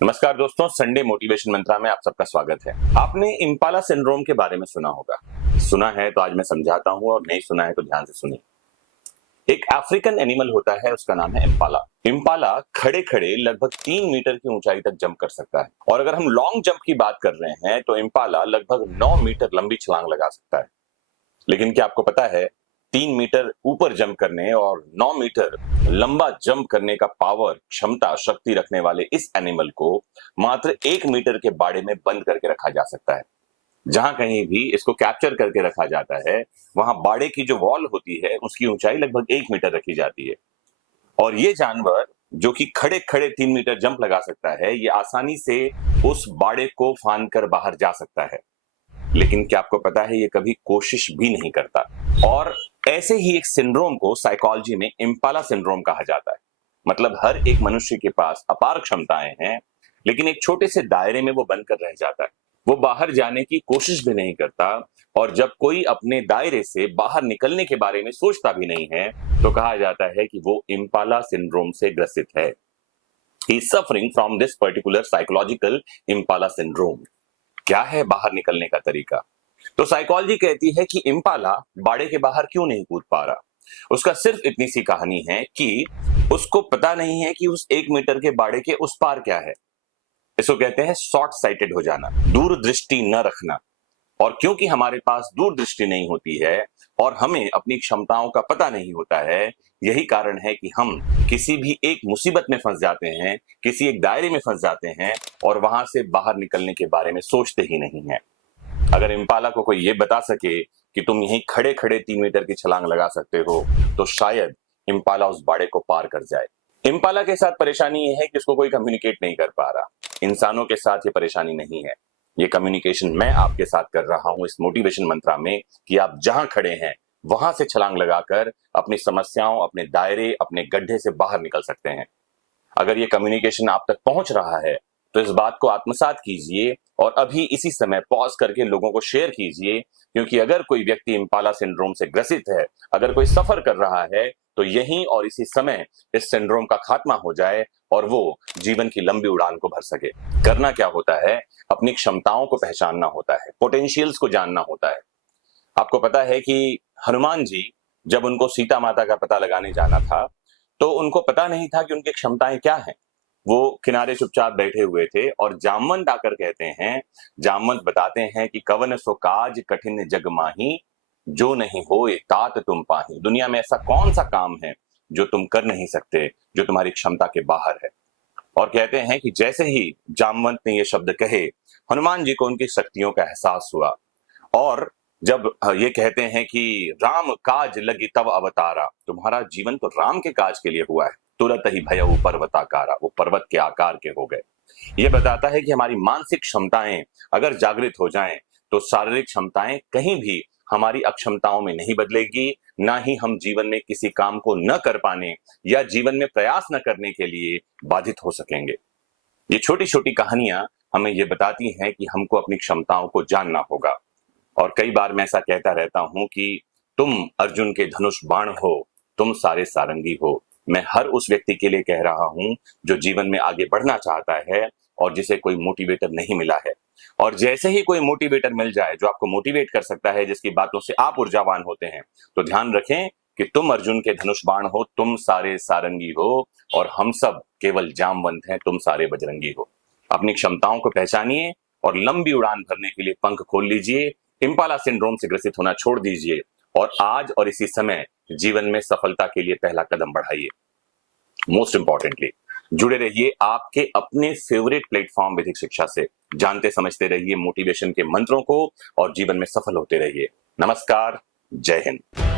नमस्कार दोस्तों, Sunday motivation मंत्रा में आप सबका स्वागत है। आपने इम्पाला सिंड्रोम के बारे में सुना होगा। सुना है तो आज मैं समझाता हूं और नहीं सुना है तो ध्यान से सुनिए। एक अफ्रीकन एनिमल होता है, उसका नाम है इम्पाला। इम्पाला खड़े खड़े लगभग 3 मीटर की ऊंचाई तक जंप कर सकता है और अगर हम लॉन्ग जंप की बात कर रहे हैं तो इम्पाला लगभग 9 मीटर लंबी छलांग लगा सकता है। लेकिन क्या आपको पता है 3 मीटर ऊपर जंप करने और 9 मीटर लंबा जंप करने का पावर, क्षमता, शक्ति रखने वाले इस एनिमल को मात्र 1 मीटर के बाड़े में बंद करके रखा जा सकता है। जहां कहीं भी इसको कैप्चर करके रखा जाता है, वहां बाड़े की जो वॉल होती है उसकी ऊंचाई लगभग 1 मीटर रखी जाती है। और ये जानवर जो कि खड़े खड़े 3 मीटर जंप लगा सकता है, ये आसानी से उस बाड़े को फांद कर बाहर जा सकता है। लेकिन क्या आपको पता है ये कभी कोशिश भी नहीं करता। और ऐसे ही एक सिंड्रोम को साइकोलॉजी में इम्पाला सिंड्रोम कहा जाता है। मतलब हर एक मनुष्य के पास अपार क्षमताएं हैं, लेकिन एक छोटे से दायरे में वो बंद कर रह जाता है। वो बाहर जाने की कोशिश भी नहीं करता और जब कोई अपने दायरे से बाहर निकलने के बारे में सोचता भी नहीं है तो कहा जाता है कि वो इम्पाला सिंड्रोम से ग्रसित है। He is suffering from this particular psychological Impala syndrome. क्या है बाहर निकलने का तरीका? तो साइकोलॉजी कहती है कि इम्पाला बाड़े के बाहर क्यों नहीं कूद पा रहा। उसका सिर्फ इतनी सी कहानी है कि उसको पता नहीं है कि उस 1 मीटर के बाड़े के उस पार क्या है। इसको कहते हैं शॉर्ट साइटेड हो जाना, दूरदृष्टि न रखना। और क्योंकि हमारे पास दूरदृष्टि नहीं होती है और हमें अपनी क्षमताओं का पता नहीं होता है, यही कारण है कि हम किसी भी एक मुसीबत में फंस जाते हैं, किसी एक दायरे में फंस जाते हैं और वहां से बाहर निकलने के बारे में सोचते ही नहीं है। अगर इम्पाला को कोई ये बता सके कि तुम यहीं खड़े खड़े 3 मीटर की छलांग लगा सकते हो तो शायद इम्पाला उस बाड़े को पार कर जाए। इम्पाला के साथ परेशानी ये है कि उसको कोई कम्युनिकेट नहीं कर पा रहा। इंसानों के साथ ये परेशानी नहीं है। ये कम्युनिकेशन मैं आपके साथ कर रहा हूं इस मोटिवेशन मंत्रा में कि आप जहां खड़े हैं वहां से छलांग लगाकर अपनी समस्याओं, अपने दायरे, अपने गड्ढे से बाहर निकल सकते हैं। अगर ये कम्युनिकेशन आप तक पहुंच रहा है तो इस बात को आत्मसात कीजिए और अभी इसी समय पॉज करके लोगों को शेयर कीजिए, क्योंकि अगर कोई व्यक्ति इम्पाला सिंड्रोम से ग्रसित है, अगर कोई सफर कर रहा है तो यहीं और इसी समय इस सिंड्रोम का खात्मा हो जाए और वो जीवन की लंबी उड़ान को भर सके। करना क्या होता है? अपनी क्षमताओं को पहचानना होता है, पोटेंशियल्स को जानना होता है। आपको पता है कि हनुमान जी जब उनको सीता माता का पता लगाने जाना था तो उनको पता नहीं था कि उनकी क्षमताएं क्या हैं। वो किनारे चुपचाप बैठे हुए थे और जामवंत आकर कहते हैं, जामवंत बताते हैं कि कवन सो काज कठिन जग माही, जो नहीं होए तात तुम पाही। दुनिया में ऐसा कौन सा काम है जो तुम कर नहीं सकते, जो तुम्हारी क्षमता के बाहर है। और कहते हैं कि जैसे ही जामवंत ने ये शब्द कहे, हनुमान जी को उनकी शक्तियों का एहसास हुआ। और जब ये कहते हैं कि राम काज लगी तब अवतारा, तुम्हारा जीवन तो राम के काज के लिए हुआ है। तुरंत ही भयउ पर्वताकारा, वो पर्वत के आकार के हो गए। ये बताता है कि हमारी मानसिक क्षमताएं अगर जागृत हो जाएं तो शारीरिक क्षमताएं कहीं भी हमारी अक्षमताओं में नहीं बदलेगी, ना ही हम जीवन में किसी काम को न कर पाने या जीवन में प्रयास न करने के लिए बाधित हो सकेंगे। ये छोटी छोटी कहानियां हमें ये बताती हैं कि हमको अपनी क्षमताओं को जानना होगा। और कई बार मैं ऐसा कहता रहता हूं कि तुम अर्जुन के धनुष बाण हो, तुम सारे सारंगी हो। मैं हर उस व्यक्ति के लिए कह रहा हूं जो जीवन में आगे बढ़ना चाहता है और जिसे कोई मोटिवेटर नहीं मिला है। और जैसे ही कोई मोटिवेटर मिल जाए जो आपको मोटिवेट कर सकता है, जिसकी बातों से आप ऊर्जावान होते हैं, तो ध्यान रखें कि तुम अर्जुन के धनुष बाण हो, तुम सारे सारंगी हो और हम सब केवल जामवंत हैं, तुम सारे बजरंगी हो। अपनी क्षमताओं को पहचानिए और लंबी उड़ान भरने के लिए पंख खोल लीजिए। इम्पाला सिंड्रोम से ग्रसित होना छोड़ दीजिए और आज और इसी समय जीवन में सफलता के लिए पहला कदम बढ़ाइए। मोस्ट इंपॉर्टेंटली जुड़े रहिए आपके अपने फेवरेट प्लेटफॉर्म विधिक शिक्षा से। जानते समझते रहिए मोटिवेशन के मंत्रों को और जीवन में सफल होते रहिए। नमस्कार, जय हिंद।